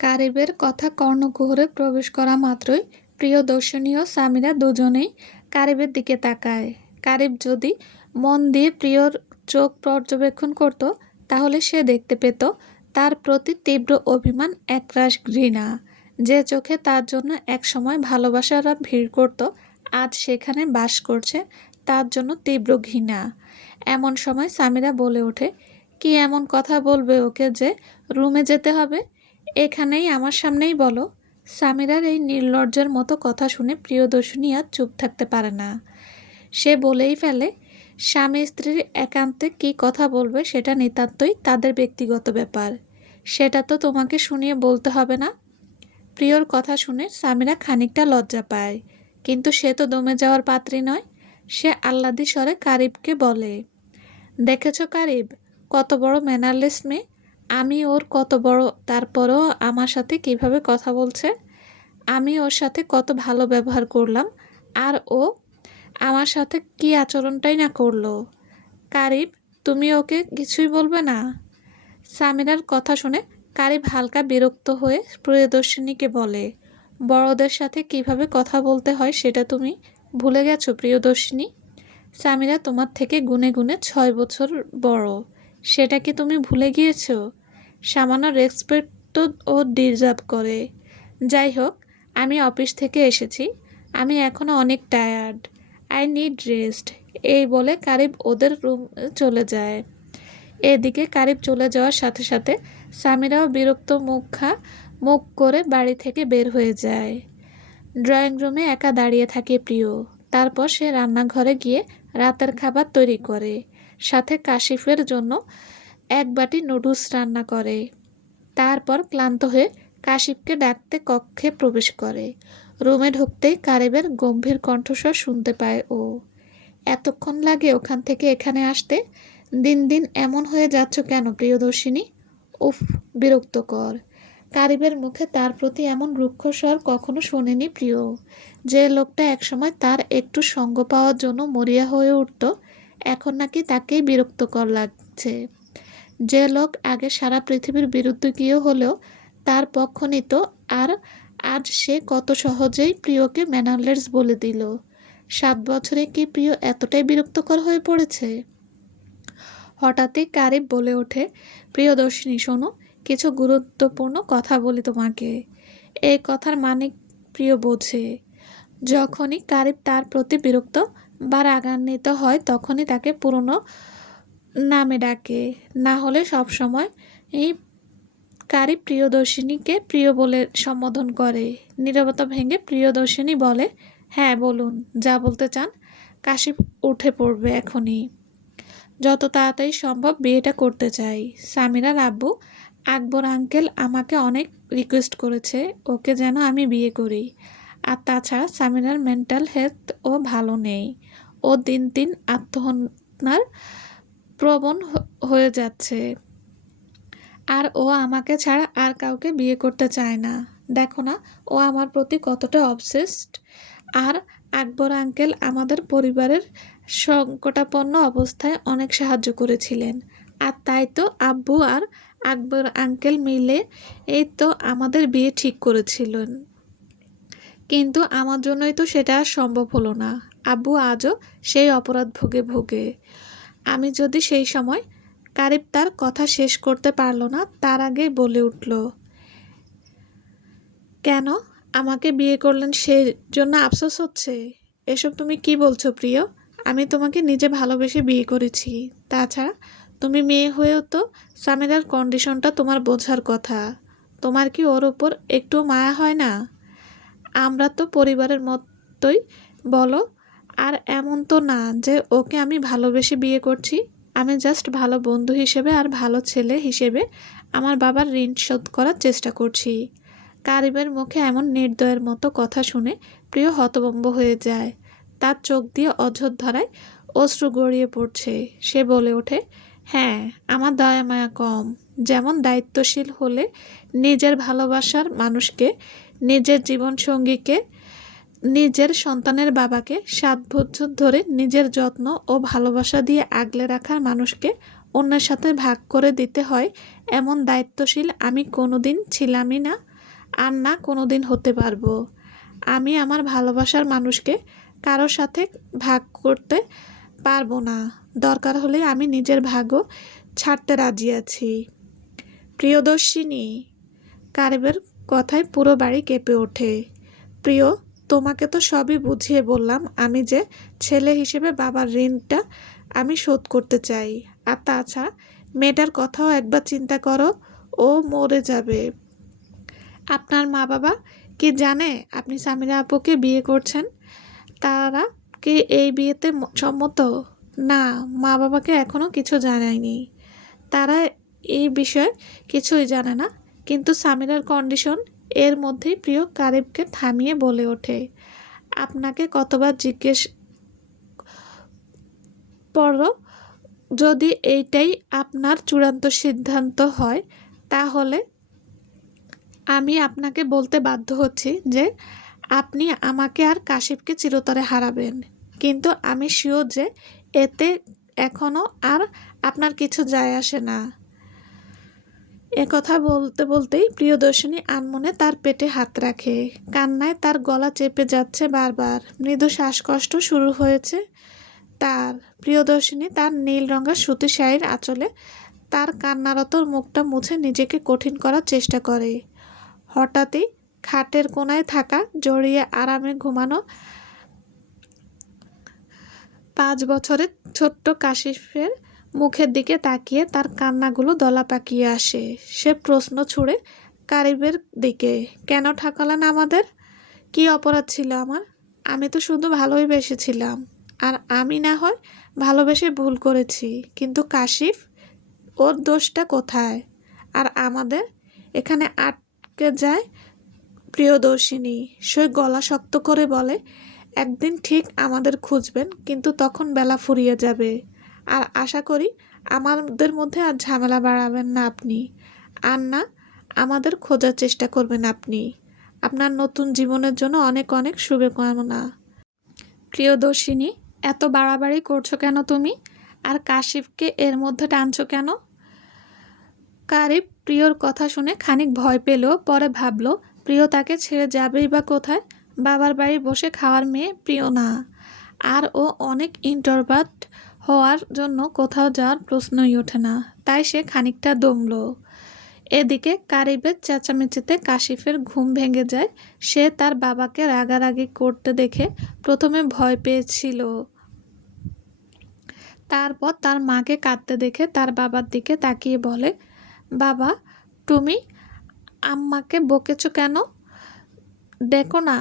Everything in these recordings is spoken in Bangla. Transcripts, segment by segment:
কারিবের কথা কর্ণকুহরে প্রবেশ করা মাত্রই প্রিয়দর্শিনী ও সামিরা দুজনেই কারিবের দিকে তাকায়। কারিব যদি মন দিয়ে প্রিয়র চোখ পর্যবেক্ষণ করত, তাহলে সে দেখতে পেত তার প্রতি তীব্র অভিমান, একরাশ ঘৃণা। যে চোখে তার জন্য একসময় ভালোবাসারা ভিড় করত, আজ সেখানে বাস করছে তার জন্য তীব্র ঘৃণা। এমন সময় সামিরা বলে ওঠে, কি এমন কথা বলবে ওকে যে রুমে যেতে হবে? এখানেই আমার সামনেই বলো। সামিরার এই নির্লজ্জের মতো কথা শুনে প্রিয়দর্শিনী আর চুপ থাকতে পারে না। সে বলেই ফেলে, স্বামী স্ত্রীর একান্তে কী কথা বলবে সেটা নিতান্তই তাদের ব্যক্তিগত ব্যাপার। সেটা তো তোমাকে শুনিয়ে বলতে হবে না। প্রিয়র কথা শুনে সামিরা খানিকটা লজ্জা পায়, কিন্তু সে তো দমে যাওয়ার পাত্রী নয়। সে আহ্লাদি স্বরে কারিবকে বলে, দেখেছ কারিব, কত বড় ম্যানারলেস মেয়ে। আমি ওর কত বড়, তারপরও আমার সাথে কিভাবে কথা বলছে। আমি ওর সাথে কত ভালো ব্যবহার করলাম, আর ও আমার সাথে কি আচরণটাই না করলো। কারিব, তুমি ওকে কিছুই বলবে না? সামিরার কথা শুনে কারিব হালকা বিরক্ত হয়ে প্রিয়দর্শিনীকে বলে, বড়দের সাথে কিভাবে কথা বলতে হয় সেটা তুমি ভুলে গেছো প্রিয়দর্শিনী? সামিরা তোমার থেকে গুনে গুনে 6 বছর বড়, সেটা কি তুমি ভুলে গিয়েছো? সামান্য রেসপেক্ট তো ও ডিজার্ভ করে। যাই হোক, আমি অফিস থেকে এসেছি, আমি এখনও অনেক টায়ার্ড, আই নিড রেস্ট। এই বলে কারিব ওদের রুম চলে যায়। এদিকে কারিব চলে যাওয়ার সাথে সাথে সামিরাও বিরক্ত মুখ করে বাড়ি থেকে বের হয়ে যায়। ড্রয়িং রুমে একা দাঁড়িয়ে থাকে প্রিয়। তারপর সে রান্নাঘরে গিয়ে রাতের খাবার তৈরি করে, সাথে কাশিফের জন্য 1 বাটি নুডলস রান্না করে। তারপর ক্লান্ত হয়ে কাশিফকে ডাকতে কক্ষে প্রবেশ করে। রুমে ঢুকতেই কারিবের গম্ভীর কণ্ঠস্বর শুনতে পায় ও। এতক্ষণ লাগে ওখান থেকে এখানে আসতে? দিন দিন এমন হয়ে যাচ্ছ কেন প্রিয়দর্শিনী? উফ, বিরক্তকর। কারিবের মুখে তার প্রতি এমন রুক্ষ স্বর কখনো শোনেনি প্রিয়। যে লোকটা একসময় তার একটু সঙ্গ পাওয়ার জন্য মরিয়া হয়ে উঠত, এখন নাকি তাকেই বিরক্তকর লাগছে। যে লোক আগে সারা পৃথিবীর বিরুদ্ধে গিয়ে হলেও তার পক্ষ নিত, আর আজ সে কত সহজেই প্রিয়কে ম্যানারলেস বলে দিল। 7 বছরে কি প্রিয় এতটাই বিরক্তকর হয়ে পড়েছে? হঠাৎই কারিব বলে ওঠে, প্রিয়দর্শিনী শোনো, কিছু গুরুত্বপূর্ণ কথা বলি তোমাকে। এই কথার মানে প্রিয় বোঝে। যখনই কারিব তার প্রতি বিরক্ত বা রাগান্বিত হয়, তখনই তাকে পুরনো নামে ডাকে, না হলে সবসময় এই কারিব প্রিয়দর্শিনীকে প্রিয় বলে সম্বোধন করে। নীরবতা ভেঙে প্রিয়দর্শিনী বলে, হ্যাঁ বলুন, যা বলতে চান। কাশিফ উঠে পড়বে এখনই। যত তাড়াতাড়ি সম্ভব বিয়েটা করতে চাই। সামিরার আব্বু আকবর আঙ্কেল আমাকে অনেক রিকোয়েস্ট করেছে ওকে যেন আমি বিয়ে করি। আর তাছাড়া সামিরার মেন্টাল হেলথও ভালো নেই। ও দিন দিন আত্মহত্যার প্রবণ হয়ে যাচ্ছে, আর ও আমাকে ছাড়া আর কাউকে বিয়ে করতে চায় না। দেখো না ও আমার প্রতি কতটা অবসেসড। আর আকবর আঙ্কেল আমাদের পরিবারের সংকটাপন্ন অবস্থায় অনেক সাহায্য করেছিলেন, আর তাই তো আব্বু আর আকবর আঙ্কেল মিলে এই তো আমাদের বিয়ে ঠিক করেছিলেন। কিন্তু আমার জন্যই তো সেটা আর সম্ভব হলো না। আব্বু আজও সেই অপরাধ ভোগে ভোগে। আমি যদি সেই সময়। কারিব তার কথা শেষ করতে পারল না, তার আগেই বলে উঠল, কেন আমাকে বিয়ে করলেন সেই জন্য আফসোস হচ্ছে? এসব তুমি কি বলছো প্রিয়? আমি তোমাকে নিজে ভালোবেসে বিয়ে করেছি। তাছাড়া তুমি মেয়ে হয়েও তো সামিরার কন্ডিশনটা তোমার বোঝার কথা। তোমার কি ওর ওপর একটু মায়া হয় না? আমরা তো পরিবারের মতোই, বলো। আর এমন তো না যে ওকে আমি ভালোবেসে বিয়ে করছি। আমি জাস্ট ভালো বন্ধু হিসেবে আর ভালো ছেলে হিসেবে আমার বাবার ঋণ শোধ করার চেষ্টা করছি। কারিবের মুখে এমন নির্দয়ের মতো কথা শুনে প্রিয় হতভম্ব হয়ে যায়। তার চোখ দিয়ে অঝোর ধারায় অশ্রু গড়িয়ে পড়ছে। সে বলে ওঠে, হ্যাঁ, আমার দয়া মায়া কম। যেমন দায়িত্বশীল হলে নিজের ভালোবাসার মানুষকে, নিজের জীবনসঙ্গীকে, নিজের সন্তানের বাবাকে 7 বছর ধরে নিজের যত্ন ও ভালোবাসা দিয়ে আগলে রাখার মানুষকে অন্যের সাথে ভাগ করে দিতে হয়, এমন দায়িত্বশীল আমি কোনোদিন ছিলামই না আর না কোনোদিন হতে পারবো। আমি আমার ভালোবাসার মানুষকে কারোর সাথে ভাগ করতে পারবো না। দরকার হলে আমি নিজের ভাগ্য ছাড়তে রাজি আছি। প্রিয়দর্শিনী, কারিবের কথায় পুরো বাড়ি কেঁপে ওঠে। প্রিয়, তোমাকে তো সবই বুঝিয়ে বললাম আমি যে ছেলে হিসেবে বাবার ঋণটা আমি শোধ করতে চাই। আর তাছাড়া মেয়েটার কথাও একবার চিন্তা করো, ও মরে যাবে। আপনার মা বাবা কি জানে আপনি সামিরা আপুকে বিয়ে করছেন? তারা কি এই বিয়েতে সম্মত? না, মা বাবাকে এখনো কিছু জানায়নি। তারা এই বিষয়ে কিছুই জানে না। কিন্তু সামিরার কন্ডিশন, এর মধ্যেই প্রিয় কারিবকে থামিয়ে বলে ওঠে, আপনাকে কতবার জিজ্ঞেস পড়ো, যদি এইটাই আপনার চূড়ান্ত সিদ্ধান্ত হয় তাহলে আমি আপনাকে বলতে বাধ্য হচ্ছি যে আপনি আমাকে আর কাশিফকে চিরতরে হারাবেন। কিন্তু আমি শিওর যে এতে এখনও আর আপনার কিছু যায় আসে না। একথা বলতে বলতেই প্রিয়দর্শিনী আনমনে তার পেটে হাত রাখে। কান্নায় তার গলা চেপে যাচ্ছে বারবার। মৃদু শ্বাসকষ্ট শুরু হয়েছে তার। প্রিয়দর্শিনী তার নীল রঙা সুতি শাড়ির আঁচলে তার কান্নারত মুখটা মুছে নিজেকে কঠিন করার চেষ্টা করে। হঠাৎই খাটের কোনায় থাকা জড়িয়ে আরামে ঘুমানো 5 বছরের ছোট্ট কাশিফের মুখের দিকে তাকিয়ে তার কান্নাগুলো দলা পাকিয়ে আসে। সে প্রশ্ন ছুড়ে কারিবের দিকে, কেন ঠকালেন আমাদের? কি অপরাধ ছিল আমার? আমি তো শুধু ভালোই বেসেছিলাম। আর আমি না হয় ভালোবেসে ভুল করেছি, কিন্তু কাশিফ, ওর দোষটা কোথায়? আর আমাদের এখানে আটকে যায়। প্রিয়দর্শিনী সে গলা শক্ত করে বলে, একদিন ঠিক আমাদের খুঁজবেন, কিন্তু তখন বেলা ফুরিয়ে যাবে। আর আশা করি আমাদের মধ্যে আর ঝামেলা বাড়াবেন না আপনি। আর না আমাদের খোঁজার চেষ্টা করবেন আপনি। আপনার নতুন জীবনের জন্য অনেক অনেক শুভকামনা। প্রিয়দর্শিনী, এত বাড়াবাড়ি করছো কেন তুমি? আর কাশিফকে এর মধ্যে টানছো কেন? কারিব প্রিয়র কথা শুনে খানিক ভয় পেলেও পরে ভাবলো প্রিয় তাকে ছেড়ে যাবেই বা কোথায়। বাবার বাড়ি বসে খাওয়ার মেয়ে প্রিয় না। আর ও অনেক ইন্ট্রোভার্ট হওয়ার জন্য কোথাও যাওয়ার প্রশ্নই ওঠে না। তাই সে খানিকটা দমল। এদিকে কারিবের চেঁচামেচিতে কাশিফের ঘুম ভেঙে যায়। সে তার বাবাকে রাগারাগি করতে দেখে প্রথমে ভয় পেয়েছিল। তারপর তার মাকে কাঁদতে দেখে তার বাবার দিকে তাকিয়ে বলে, বাবা, তুমি আম্মাকে বকেছো কেন? দেখো না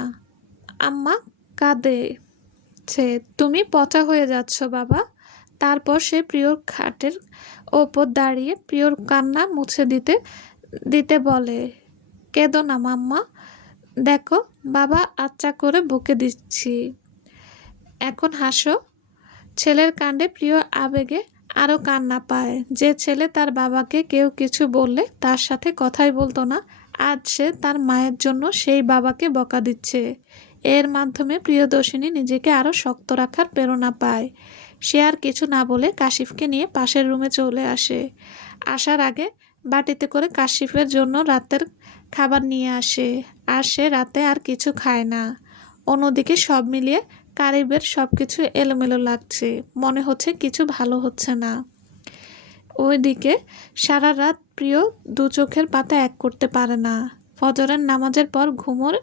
আম্মা কাঁদেছে, তুমি পচা হয়ে যাচ্ছ বাবা। তারপর সে প্রিয়র খাটের ওপর দাঁড়িয়ে প্রিয়র কান্না মুছে দিতে দিতে বলে, কেঁদো না মাম্মা, দেখো বাবা আচ্ছা করে বকে দিচ্ছি, এখন হাসো। ছেলের কাণ্ডে প্রিয় আবেগে আরও কান্না পায়। যে ছেলে তার বাবাকে কেউ কিছু বললে তার সাথে কথাই বলতো না, আজ সে তার মায়ের জন্য সেই বাবাকে বকা দিচ্ছে। এর মাধ্যমে প্রিয়দর্শিনী নিজেকে আরও শক্ত রাখার প্রেরণা পায়। সে আর কিছু না বলে কাশিফকে নিয়ে পাশের রুমে চলে আসে। আসার আগে বাটিতে করে কাশিফের জন্য রাতের খাবার নিয়ে আসে। আর সে রাতে আর কিছু খায় না। অন্যদিকে সব মিলিয়ে কারিবের সব কিছু এলোমেলো লাগছে। মনে হচ্ছে কিছু ভালো হচ্ছে না। ওইদিকে সারা রাত প্রিয় দু চোখের পাতা এক করতে পারে না। ফজরের নামাজের পর ঘুমোর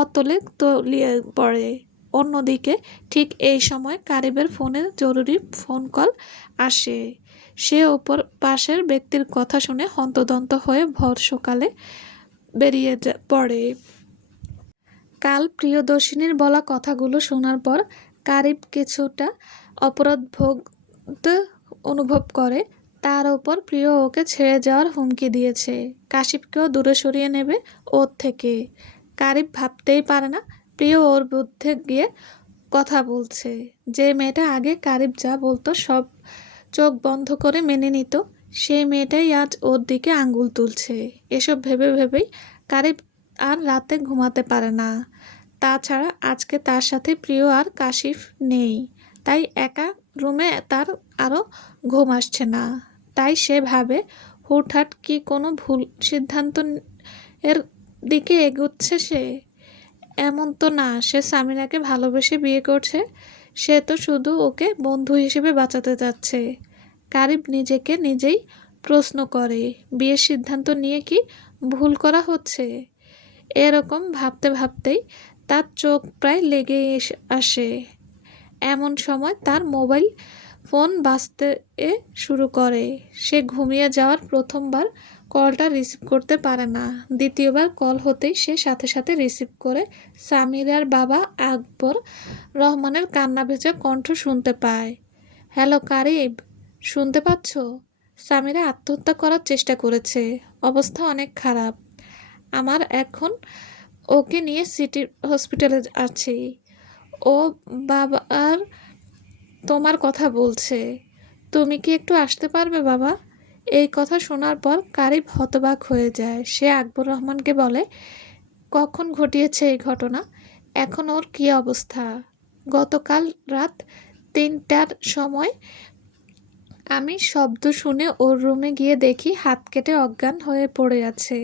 অতলে তলিয়ে পড়ে। অন্যদিকে ঠিক এই সময় কারিবের ফোনে জরুরি ফোন কল আসে। সে ওপর পাশের ব্যক্তির কথা শুনে হন্তদন্ত হয়ে ভোর সকালে বেরিয়ে পড়ে। কাল প্রিয়দর্শিনীর বলা কথাগুলো শোনার পর কারিব কিছুটা অপরাধবোধ অনুভব করে। তার ওপর প্রিয় ওকে ছেড়ে যাওয়ার হুমকি দিয়েছে, কাশিফকেও দূরে সরিয়ে নেবে ওর থেকে। কারিব ভাবতেই পারে না প্রিয় ওর বিরুদ্ধে গিয়ে কথা বলছে। যে মেয়েটা আগে কারিব যা বলতো সব চোখ বন্ধ করে মেনে নিত, সেই মেয়েটাই আজ ওর দিকে আঙ্গুল তুলছে। এসব ভেবে ভেবেই কারিব আর রাতে ঘুমাতে পারে না। তাছাড়া আজকে তার সাথে প্রিয় আর কাশিফ নেই, তাই একা রুমে তার আরও ঘুম আসছে না। তাই সে ভাবে হুটহাট কি কোনো ভুল সিদ্ধান্ত এর দিকে এগুচ্ছে সে? এমন তো না সে সামিরাকে ভালোবেসে বিয়ে করছে, সে তো শুধু ওকে বন্ধু হিসেবে বাঁচাতে চাচ্ছে। কারিব নিজেকে নিজেই প্রশ্ন করে, বিয়ের সিদ্ধান্ত নিয়ে কি ভুল করা হচ্ছে? এরকম ভাবতে ভাবতেই তার চোখ প্রায় লেগে আসে। এমন সময় তার মোবাইল ফোন বাজতে শুরু করে। সে ঘুমিয়ে যাওয়ার প্রথমবার কলটা রিসিভ করতে পারে না। দ্বিতীয়বার কল হতেই সে সাথে সাথে রিসিভ করে সামিরার বাবা আকবর রহমানের কান্না ভেজা কণ্ঠ শুনতে পায়। হ্যালো কারিব, শুনতে পাচ্ছ? সামিরা আত্মহত্যা করার চেষ্টা করেছে, অবস্থা অনেক খারাপ। আমার এখন ওকে নিয়ে সিটি হসপিটালে আছি। ও বাবার তোমার কথা বলছে। তুমি কি একটু আসতে পারবে বাবা? এই কথা শোনার পর কারিব হতবাক হয়ে যায়। সে আকবর রহমানকে বলে, কখন ঘটিয়েছে এই ঘটনা? এখন ওর কী অবস্থা? গতকাল রাত 3টার সময় আমি শব্দ শুনে ওর রুমে গিয়ে দেখি হাত কেটে অজ্ঞান হয়ে পড়ে আছে।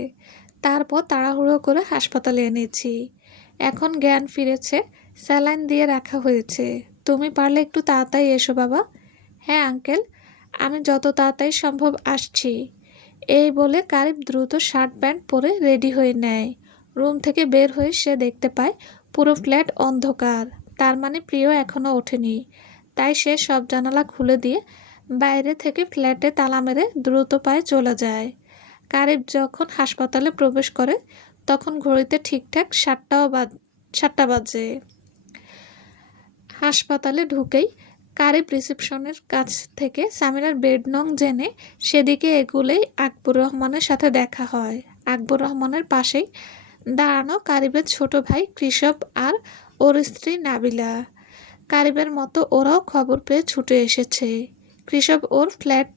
তারপর তাড়াহুড়ো করে হাসপাতালে এনেছি। এখন জ্ঞান ফিরেছে, স্যালাইন দিয়ে রাখা হয়েছে। তুমি পারলে একটু তাড়াতাড়ি এসো বাবা। হ্যাঁ আঙ্কেল, আমি যত তাড়াতাড়ি সম্ভব আসছি। এই বলে কারিব দ্রুত শার্ট প্যান্ট পরে রেডি হয়ে নেয়। রুম থেকে বের হয়ে সে দেখতে পায় পুরো ফ্ল্যাট অন্ধকার। তার মানে প্রিয় এখনও ওঠেনি। তাই সে সব জানালা খুলে দিয়ে বাইরে থেকে ফ্ল্যাটে তালা মেরে দ্রুত পায়ে চলে যায়। কারিব যখন হাসপাতালে প্রবেশ করে তখন ঘড়িতে ঠিকঠাক 7টা বাজে। হাসপাতালে ঢুকেই কারিব রিসেপশনের কাছ থেকে সামিরার বেড নং জেনে সেদিকে এগুলেই আকবর রহমানের সাথে দেখা হয়। আকবর রহমানের পাশেই দাঁড়ানো কারিবের ছোট ভাই কৃষব আর ওর স্ত্রী নাবিলা। কারিবের মতো ওরাও খবর পেয়ে ছুটে এসেছে। কৃষব ওর ফ্ল্যাট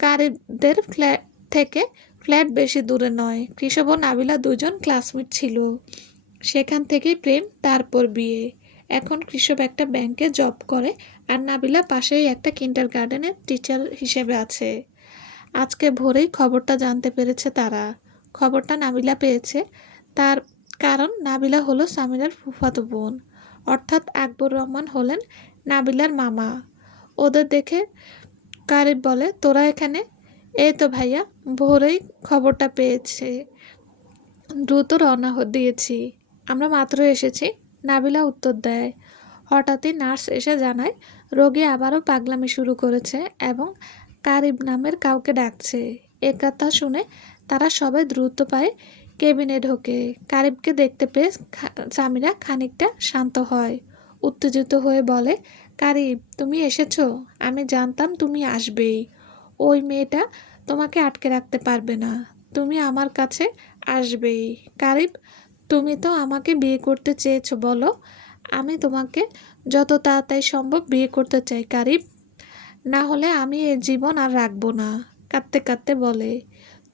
কারিবদের ফ্ল্যাট থেকে ফ্ল্যাট বেশি দূরে নয়। কৃষব ও নাবিলা দুজন ক্লাসমেট ছিল। সেখান থেকেই প্রেম, তারপর বিয়ে। এখন কৃষব একটা ব্যাংকে জব করে আর নাবিলা পাশেই একটা কিন্ডারগার্টেনের টিচার হিসেবে আছে। আজকে ভোরেই খবরটা জানতে পেরেছে তারা। খবরটা নাবিলা পেয়েছে, তার কারণ নাবিলা হলো সামিরার ফুফাতো বোন, অর্থাৎ আকবর রহমান হলেন নাবিলার মামা। ওদের দেখে কারিব বলে, তোরা এখানে? এই তো ভাইয়া, ভোরেই খবরটা পেয়েছে, দ্রুত রওনা দিয়েছি। আমরা মাত্র এসেছি, নাবিলা উত্তর দেয়। হঠাৎই নার্স এসে জানায় রোগী আবারও পাগলামি শুরু করেছে এবং কারিব নামের কাউকে ডাকছে। এ কথা শুনে তারা সবাই দ্রুত পায়ে কেবিনে ঢোকে। কারিবকে দেখতে পেয়ে সামিরা খানিকটা শান্ত হয়। উত্তেজিত হয়ে বলে, কারিব তুমি এসেছো? আমি জানতাম তুমি আসবেই। ওই মেয়েটা তোমাকে আটকে রাখতে পারবে না, তুমি আমার কাছে আসবেই। কারিব, তুমি তো আমাকে বিয়ে করতে চেয়েছো, বলো। আমি তোমাকে যত তাড়াতাড়ি সম্ভব বিয়ে করতে চাই কারিব, না হলে আমি এ জীবন আর রাখবো না। কাঁদতে কাঁদতে বলে,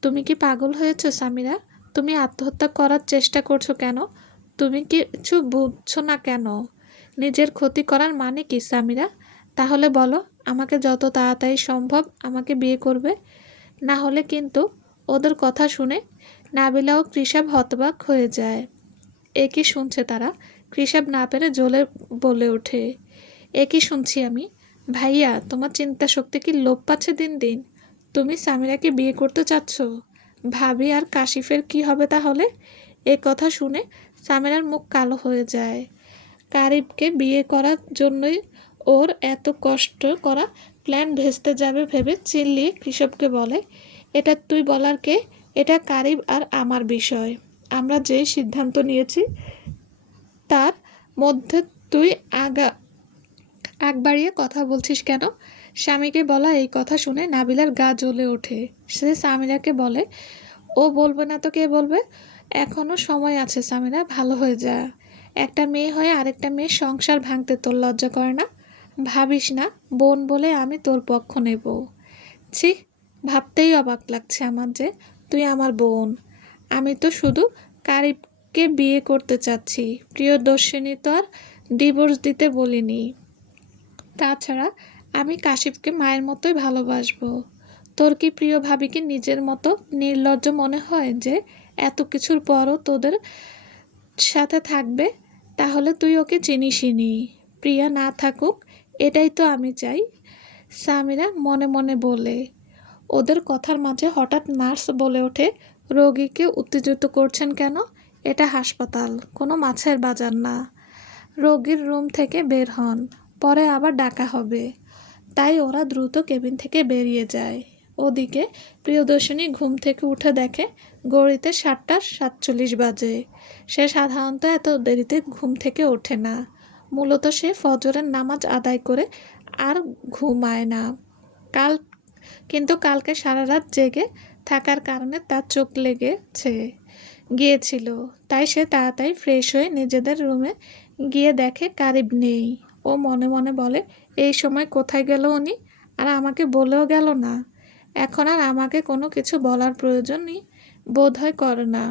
তুমি কি পাগল হয়েছো সামিরা? তুমি আত্মহত্যা করার চেষ্টা করছো কেন? তুমি কিছু বুঝছো না কেন? নিজের ক্ষতি করার মানে কি সামিরা? তাহলে বলো, আমাকে যত তাড়াতাড়ি সম্ভব আমাকে বিয়ে করবে, না হলে কিন্তু। ওদের কথা শুনে নাবিলা ও কৃষাব হতবাক হয়ে যায়। এ কি শুনছে তারা? কৃষাব না পেরে জ্বলে বলে ওঠে, এ কি শুনছি আমি? ভাইয়া, তোমার চিন্তা শক্তি কি লোপ পাচ্ছে দিন দিন? তুমি সামিরাকে বিয়ে করতে চাচ্ছ? ভাবি আর কাশিফের কি হবে তাহলে? এ কথা শুনে সামিরার মুখ কালো হয়ে যায়। কারিবকে বিয়ে করার জন্যই ওর এত কষ্ট করা প্ল্যান ভেস্তে যাবে ভেবে চিল্লিয়ে কৃষককে বলে, এটা তুই বলার কে? এটা কারিব আর আমার বিষয়। আমরা যে সিদ্ধান্ত নিয়েছি তার মধ্যে তুই আগ বাড়িয়ে কথা বলছিস কেন? স্বামীকে বলা এই কথা শুনে নাবিলার গা জ্বলে ওঠে। সে সামিরাকে বলে, ও বলবে না তো কে বলবে? এখনো সময় আছে সামিরা, ভালো হয়ে যা। একটা মেয়ে হয়ে আরেকটা মেয়ের সংসার ভাঙতে তোর লজ্জা করে না? ভাবিস না বোন বলে আমি তোর পক্ষ নেব? ছি, ভাবতেই অবাক লাগছে আমার যে তুই আমার বোন। আমি তো শুধু কারিবকে বিয়ে করতে চাচ্ছি, প্রিয়দর্শিনী তো আর ডিভোর্স দিতে বলিনি। তাছাড়া আমি কাশিফকে মায়ের মতোই ভালোবাসবো। তোর কি প্রিয় ভাবিকে নিজের মতো নির্লজ্জ মনে হয় যে এত কিছুর পরও তোদের সাথে থাকবে, তাহলে তুই ওকে চিনিসই নি। প্রিয়া না থাকুক, এটাই তো আমি চাই, সামিরা মনে মনে বলে। ওদের কথার মাঝে হঠাৎ নার্স বলে ওঠে, রোগীকে উত্তেজিত করছেন কেন? এটা হাসপাতাল, কোনো মাছের বাজার না। রোগীর রুম থেকে বের হন, পরে আবার ডাকা হবে। তাই ওরা দ্রুত কেবিন থেকে বেরিয়ে যায়। ওদিকে প্রিয়দর্শিনী ঘুম থেকে উঠে দেখে ঘড়িতে 7:47 বাজে। সে সাধারণত এত দেরিতে ঘুম থেকে ওঠে না। মূলত সে ফজরের নামাজ আদায় করে আর ঘুমায় না। কিন্তু কালকে সারা রাত জেগে থাকার কারণে তার চোখ লেগেছে গিয়েছিল। তাই সে তাড়াতাড়ি ফ্রেশ হয়ে নিজেদের রুমে গিয়ে দেখে কারিব নেই। ও মনে মনে বলে, এই সময় কোথায় গেল উনি? আর আমাকে বলেও গেল না। এখন আর আমাকে কোনো কিছু বলার প্রয়োজনই বোধহয় করে না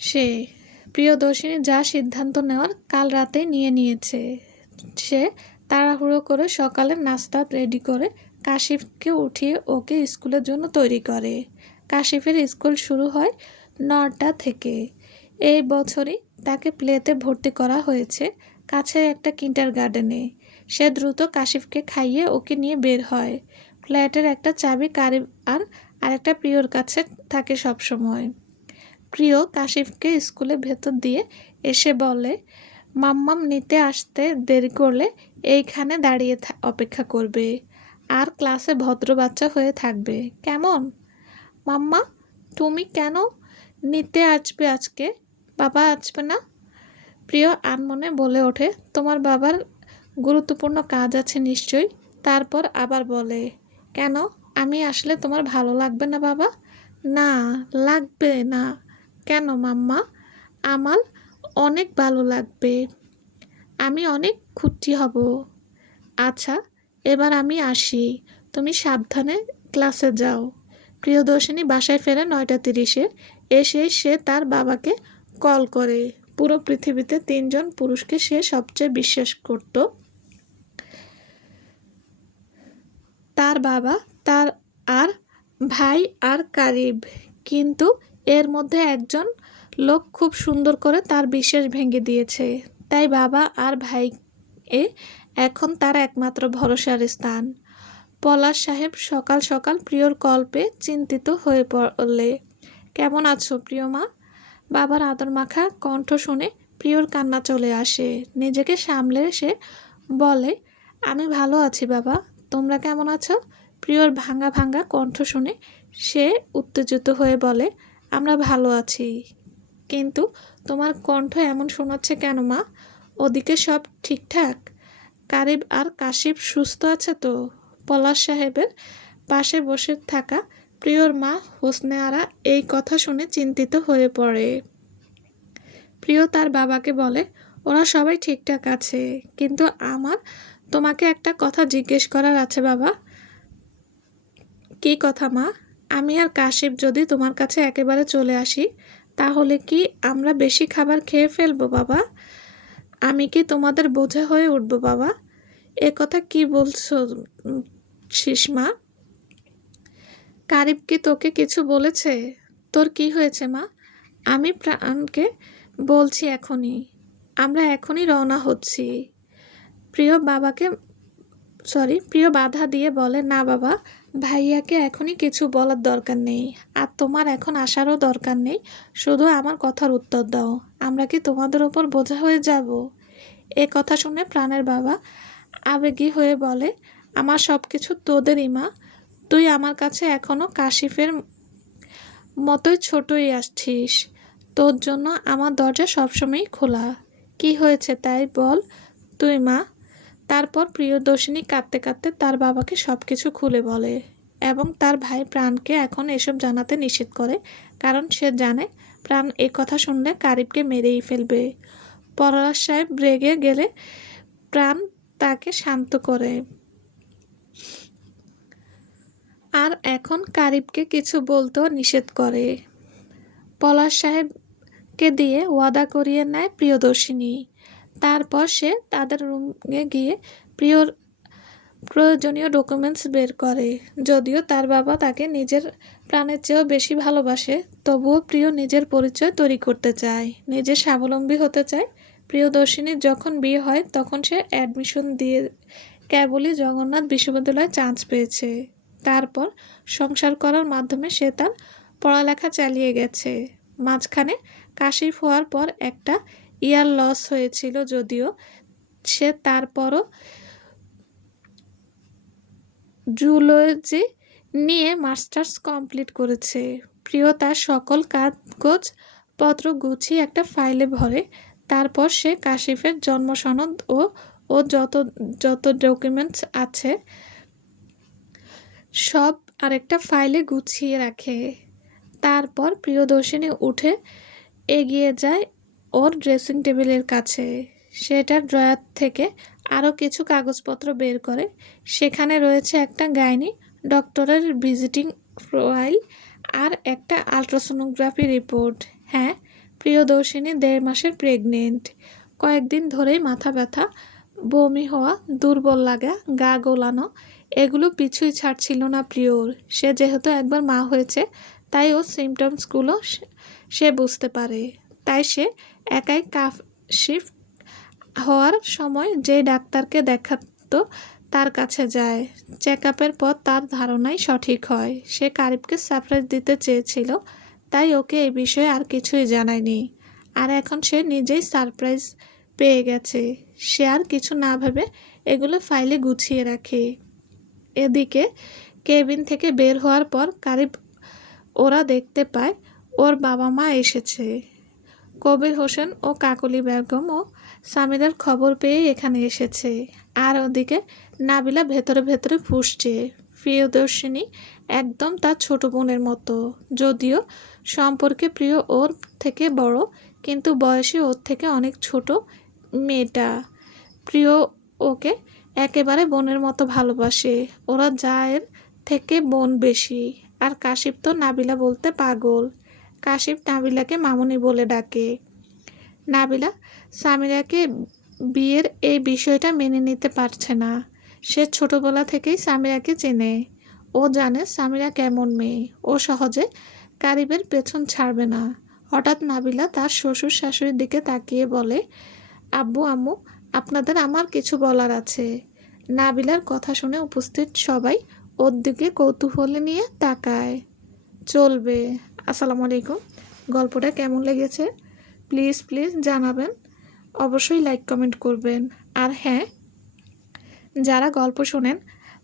সে। প্রিয়দর্শিনী যা সিদ্ধান্ত নেওয়ার কাল রাতেই নিয়ে নিয়েছে। সে তাড়াহুড়ো করে সকালের নাস্তা রেডি করে কাশিফকে উঠিয়ে ওকে স্কুলের জন্য তৈরি করে। কাশিফের স্কুল শুরু হয় 9টা থেকে। এই বছরই তাকে প্লেতে ভর্তি করা হয়েছে কাছের একটা কিন্ডারগার্টেনে। সে দ্রুত কাশিফকে খাইয়ে ওকে নিয়ে বের হয়। ফ্ল্যাটের একটা চাবি কারিব আর আরেকটা প্রিয়র কাছে থাকে সবসময়। প্রিয় কাশিফকে স্কুলে ভেতর দিয়ে এসে বলে, মাম্মাম নিতে আসতে দেরি করলে এইখানে দাঁড়িয়ে অপেক্ষা করবে, আর ক্লাসে ভদ্র বাচ্চা হয়ে থাকবে, কেমন? মাম্মা, তুমি কেন নিতে আসবে আজকে? বাবা আসবে না? প্রিয় আনমনে বলে ওঠে, তোমার বাবার গুরুত্বপূর্ণ কাজ আছে নিশ্চয়ই। তারপর আবার বলে, কেন, আমি আসলে তোমার ভালো লাগবে না বাবা? না, লাগবে না। কেন মাম্মা? আমার অনেক ভালো লাগবে, আমি অনেক খুশি হব। আচ্ছা, এবার আমি আসি, তুমি সাবধানে ক্লাসে যাও। প্রিয়দর্শিনী বাসায় ফেরে 9:30-এ। এসে সে তার বাবাকে কল করে। পুরো পৃথিবীতে 3জন পুরুষকে সে সবচেয়ে বিশ্বাস করত, তার বাবা, তার আর ভাই আর কারিব। কিন্তু এর মধ্যে একজন লোক খুব সুন্দর করে তার বিশ্বাস ভেঙে দিয়েছে। তাই বাবা আর ভাই এখন তার একমাত্র ভরসার স্থান। পলাশ সাহেব সকাল সকাল প্রিয়র কল্পে চিন্তিত হয়ে পড়লে, কেমন আছো প্রিয় মা? বাবার আদর মাখা কণ্ঠ শুনে প্রিয়র কান্না চলে আসে। নিজেকে সামলে সে বলে, আমি ভালো আছি বাবা, তোমরা কেমন আছো? প্রিয়র ভাঙা ভাঙা কণ্ঠ শুনে সে উত্তেজিত হয়ে বলে, আমরা ভালো আছি, কিন্তু তোমার কণ্ঠ এমন শোনাচ্ছে কেন মা? ওদিকে সব ঠিকঠাক? কারিব আর কাশিফ সুস্থ আছে তো? পলাশ সাহেবের পাশে বসে থাকা প্রিয়র মা হোসনে আরা এই কথা শুনে চিন্তিত হয়ে পড়ে। প্রিয় তার বাবাকে বলে, ওরা সবাই ঠিকঠাক আছে, কিন্তু আমার তোমাকে একটা কথা জিজ্ঞেস করার আছে বাবা। কী কথা মা? আমি আর কাশিফ যদি তোমার কাছে একেবারে চলে আসি, তাহলে কি আমরা বেশি খাবার খেয়ে ফেলবো বাবা? আমি কি তোমাদের বোঝা হয়ে উঠবো বাবা? এ কথা কি বলছো শিসমা? কারিব কি তোকে কিছু বলেছে? তোর কি হয়েছে মা? আমি প্রাণকে বলছি এখনই, আমরা এখনই রওনা হচ্ছি। প্রিয় বাধা দিয়ে বলে, না বাবা, ভাইয়াকে এখনই কিছু বলার দরকার নেই, আর তোমার এখন আসারও দরকার নেই। শুধু আমার কথার উত্তর দাও, আমরা কি তোমাদের ওপর বোঝা হয়ে যাব? এ কথা শুনে প্রাণের বাবা আবেগী হয়ে বলে, আমার সব কিছু তোদেরই মা, তুই আমার কাছে এখনও কাশিফের মতোই ছোটই আসছিস, তোর জন্য আমার দরজা সবসময়ই খোলা। কি হয়েছে তাই বল তুই মা? তারপর প্রিয়দর্শিনী কাঁদতে কাঁদতে তার বাবাকে সব কিছু খুলে বলে এবং তার ভাই প্রাণকে এখন এসব জানাতে নিষেধ করে, কারণ সে জানে প্রাণ এ কথা শুনলে কারিবকে মেরেই ফেলবে। পলাশ সাহেব রেগে গেলে প্রাণ তাকে শান্ত করে, আর এখন কারিবকে কিছু বলতেও নিষেধ করে। পলাশ সাহেবকে দিয়ে ওয়াদা করিয়ে নেয় প্রিয়দর্শিনী। তারপর সে তাদের রুমে গিয়ে প্রিয়র প্রয়োজনীয় ডকুমেন্টস বের করে। যদিও তার বাবা তাকে নিজের প্রাণের চেয়েও বেশি ভালোবাসে, তবুও প্রিয় নিজের পরিচয় তৈরি করতে চায়, নিজে স্বাবলম্বী হতে চায়। প্রিয়দর্শিনীর যখন বিয়ে হয় তখন সে অ্যাডমিশন দিয়ে কেবলই জগন্নাথ বিশ্ববিদ্যালয়ে চান্স পেয়েছে। তারপর সংসার করার মাধ্যমে সে তার পড়ালেখা চালিয়ে গেছে। মাঝখানে কাশিফ হওয়ার পর একটা ইয়ার লস হয়েছিল, যদিও সে তারপরও জুলজি নিয়ে মাস্টার্স কমপ্লিট করেছে। প্রিয় তার সকল কাগজপত্র গুছিয়ে একটা ফাইলে ভরে। তারপর সে কাশিফের জন্ম সনদ ও যত যত ডকুমেন্টস আছে সব আরেকটা ফাইলে গুছিয়ে রাখে। তারপর প্রিয়দর্শিনী উঠে এগিয়ে যায় ওর ড্রেসিং টেবিলের কাছে। সেটার ড্রয়ার থেকে আরও কিছু কাগজপত্র বের করে। সেখানে রয়েছে একটা গাইনি ডক্টরের ভিজিটিং ফাইল আর একটা আলট্রাসোনোগ্রাফি রিপোর্ট। হ্যাঁ, প্রিয়দর্শিনী 1.5 মাসের প্রেগনেন্ট। কয়েকদিন ধরেই মাথা ব্যথা, বমি হওয়া, দুর্বল লাগা, গা গোলানো, এগুলো পিছুই ছাড়ছিল না প্রিয়র। সে যেহেতু একবার মা হয়েছে, তাই ওর সিমটমসগুলো সে বুঝতে পারে। তাই সে একাই কাশিফ হওয়ার সময় যে ডাক্তারকে দেখাতো তার কাছে যায়। চেক আপের পর তার ধারণাই সঠিক হয়। সে কারিবকে সারপ্রাইজ দিতে চেয়েছিল, তাই ওকে এই বিষয়ে আর কিছুই জানায়নি। আর এখন সে নিজেই সারপ্রাইজ পেয়ে গেছে। সে আর কিছু না ভেবে এগুলো ফাইলে গুছিয়ে রাখে। এদিকে কেবিন থেকে বের হওয়ার পর কারিব ওরা দেখতে পায় ওর বাবা মা এসেছে। কবির হোসেন ও কাকলি বেগম ও সামিরার খবর পেয়ে এখানে এসেছে। আর ওদিকে নাবিলা ভেতরে ভেতরে ফুঁসছে। প্রিয়দর্শিনী একদম তার ছোট বোনের মতো, যদিও সম্পর্কে প্রিয় ওর থেকে বড়, কিন্তু বয়সে ওর থেকে অনেক ছোট মেয়েটা। প্রিয় ওকে একেবারে বোনের মতো ভালোবাসে। ওরা জায়ের থেকে বোন বেশি। আর কাশিফ তো নাবিলা বলতে পাগল। কাশিফ নাবিলাকে মামুনি বলে ডাকে। নাবিলা সামিরাকে বিয়ের এই বিষয়টা মেনে নিতে পারছে না। সে ছোটবেলা থেকেই সামিরাকে চেনে। ও জানে সামিরা কেমন মেয়ে। ও সহজে কারিবের পেছন ছাড়বে না। হঠাৎ নাবিলা তার শ্বশুর শাশুড়ির দিকে তাকিয়ে বলে, আব্বু আম্মু, আপনাদের আমার কিছু বলার আছে। নাবিলার কথা শুনে উপস্থিত সবাই ওর দিকে কৌতূহল নিয়ে তাকায়। চলবে। আসসালামু আলাইকুম। গল্পটা কেমন লেগেছে প্লিজ প্লিজ জানাবেন। অবশ্যই লাইক কমেন্ট করবেন। আর হ্যাঁ, যারা গল্প শোনেন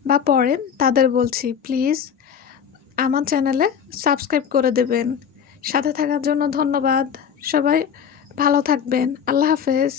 বা পড়েন তাদের বলছি, প্লিজ আমার চ্যানেলে সাবস্ক্রাইব করে দেবেন। সাথে থাকার জন্য ধন্যবাদ। সবাই ভালো থাকবেন। আল্লাহ হাফেজ।